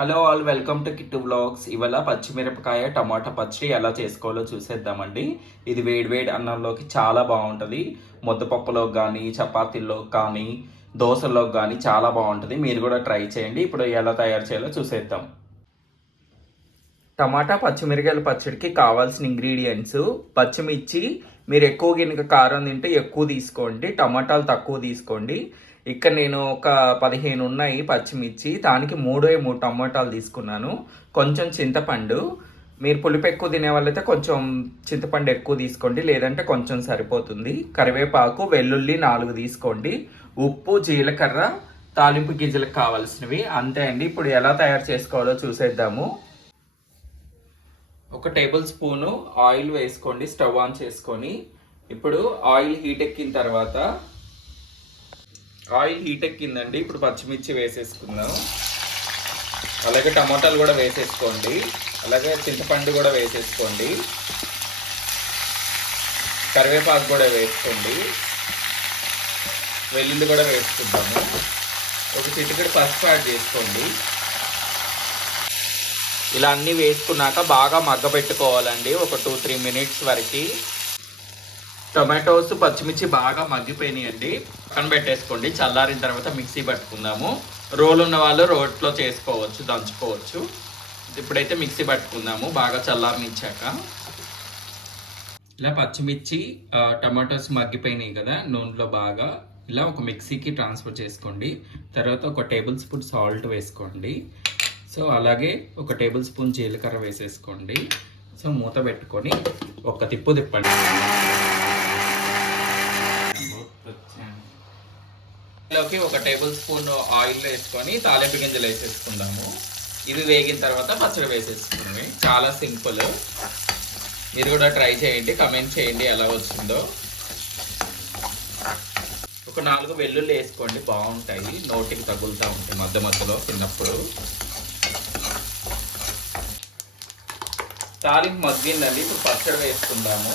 Hello all, welcome to Kittu vlogs. ఇవాళ పచ్చిమిరపకాయ టమాటా పచ్చడి ఎలా చేసుకోవాలో చూసేద్దామండి. ఇది వేడివేడి అన్నంలోకి చాలా బాగుంటుంది. ముద్దపప్పులోకి కానీ, చపాతీల్లోకి కానీ, దోశల్లోకి కానీ చాలా బాగుంటుంది. మీరు కూడా ట్రై చేయండి. ఇప్పుడు ఎలా తయారు చేయాలో చూసేద్దాం. టమాటా పచ్చిమిరకాయల పచ్చడికి కావాల్సిన ఇంగ్రీడియంట్స్: పచ్చిమిర్చి, మీరు ఎక్కువ గిన్నె కారం తింటే ఎక్కువ తీసుకోండి, టమాటాలు తక్కువ తీసుకోండి. ఇక్కడ నేను ఒక 15 ఉన్నాయి పచ్చిమిర్చి, దానికి 3 టమాటాలు తీసుకున్నాను. కొంచెం చింతపండు, మీరు పులుపు ఎక్కువ తినే వాళ్ళైతే కొంచెం చింతపండు ఎక్కువ తీసుకోండి, లేదంటే కొంచెం సరిపోతుంది. కరివేపాకు, వెల్లుల్లి 4 తీసుకోండి. ఉప్పు, జీలకర్ర, తాలింపు గింజలకు కావాల్సినవి అంతే అండి. ఇప్పుడు ఎలా తయారు చేసుకోవాలో చూసేద్దాము. 1 టేబుల్ స్పూను ఆయిల్ వేసుకోండి, స్టవ్ ఆన్ చేసుకొని. ఇప్పుడు ఆయిల్ హీట్ ఎక్కిన తర్వాత, ఆయిల్ హీట్ ఎక్కిందండి, ఇప్పుడు పచ్చిమిర్చి వేసేసుకుందాం. అలాగే టమాటాలు కూడా వేసేసుకోండి, అలాగే చింతపండు కూడా వేసేసుకోండి, కరివేపాకు కూడా వేసుకోండి, వెల్లుల్లి కూడా వేసుకుందాము. ఒక చిటికెడు పసుపు యాడ్ చేసుకోండి. ఇలా అన్నీ వేసుకున్నాక బాగా మగ్గబెట్టుకోవాలండి, ఒక 2-3 మినిట్స్ వరకు. టొమాటోస్, పచ్చిమిర్చి బాగా మగ్గిపోయినాయండి, పక్కన పెట్టేసుకోండి. చల్లారిన తర్వాత మిక్సీ పట్టుకుందాము. రోలు ఉన్న వాళ్ళు రోట్లో చేసుకోవచ్చు, దంచుకోవచ్చు. ఇప్పుడైతే మిక్సీ పట్టుకుందాము బాగా చల్లారనిచ్చాక. ఇలా పచ్చిమిర్చి, టమాటోస్ మగ్గిపోయినాయి కదా నూనెలో బాగా, ఇలా ఒక మిక్సీకి ట్రాన్స్ఫర్ చేసుకోండి. తర్వాత 1 టేబుల్ స్పూన్ సాల్ట్ వేసుకోండి. సో అలాగే 1 టేబుల్ స్పూన్ జీలకర్ర వేసేసుకోండి. సో మూత పెట్టుకొని ఒక తిప్పు తిప్పండి. లోకి 1 టేబుల్ స్పూన్ ఆయిల్ వేసుకొని తాలింపు గింజలు వేసేసుకుందాము. ఇవి వేగిన తర్వాత పచ్చడి వేసేసుకుందాము. చాలా సింపుల్, మీరు కూడా ట్రై చేయండి, కమెంట్ చేయండి ఎలా వచ్చిందో. ఒక 4 వెల్లుల్లి వేసుకోండి, బాగుంటాయి, నోటికి తగులుతూ ఉంటాయి మధ్య మధ్యలో తిన్నప్పుడు. తాలింపు మగ్గిందండి, ఇప్పుడు పచ్చడి వేసుకుందాము.